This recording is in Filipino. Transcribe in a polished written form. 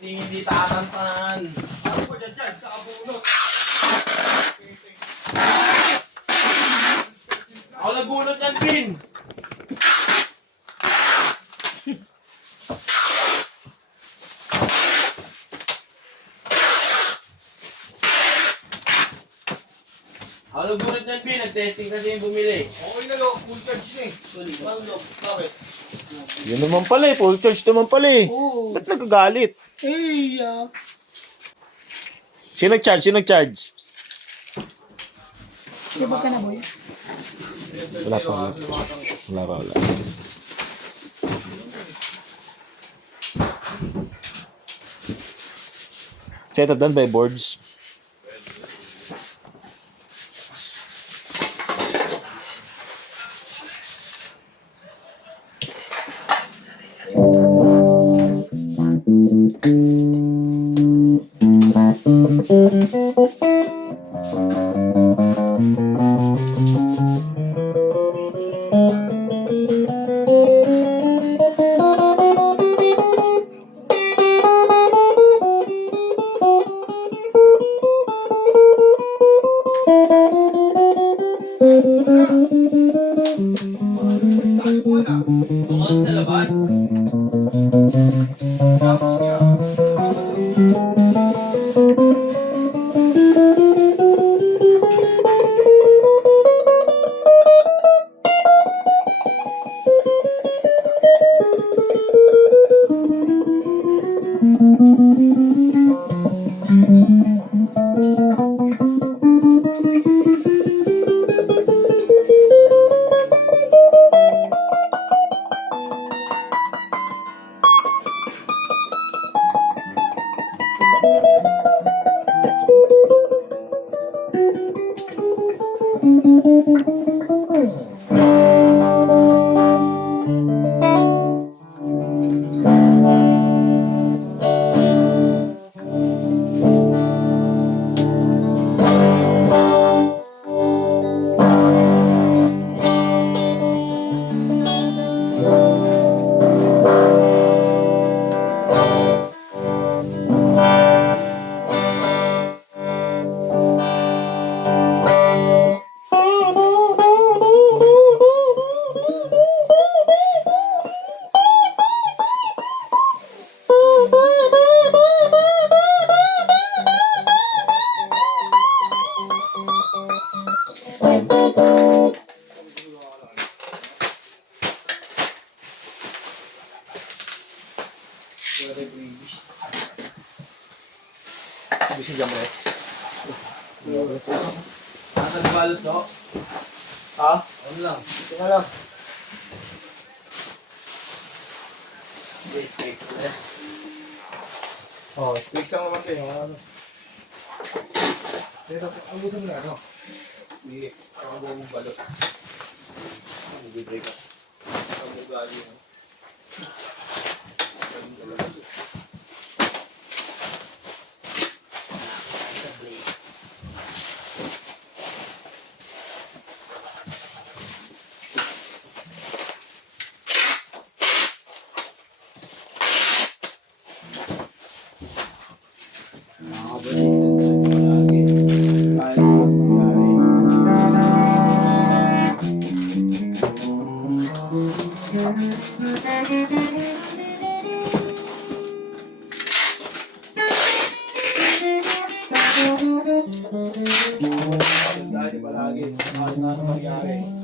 Hindi tatantan. Ako pa dyan, sa abunot. Ako nagbunot yan, Pin. Ako nagbunot yan, Pin. Nag-testing kasi yung bumili. Okay na lo, full charge na eh. Ano lo, bakit? Yun naman pala eh. Full charge naman pala eh. Oo. Ba't nagagalit? Eh, Sino nag-charge? Sino nag-charge? Diba ka na, boy? Wala pa. Wala pa. Set up done by boards. Bukas sa labas. Bisa jam eh. Nasa balot, no? Ha? Ano lang? Tingnan lang. Oh, speak lang naman kayo. Ano? Pero ang gusto mo na ano? Hindi. Ako na yung balot. Hindi break up. Ang ugali mo. Dahil palagi, ano nangyari?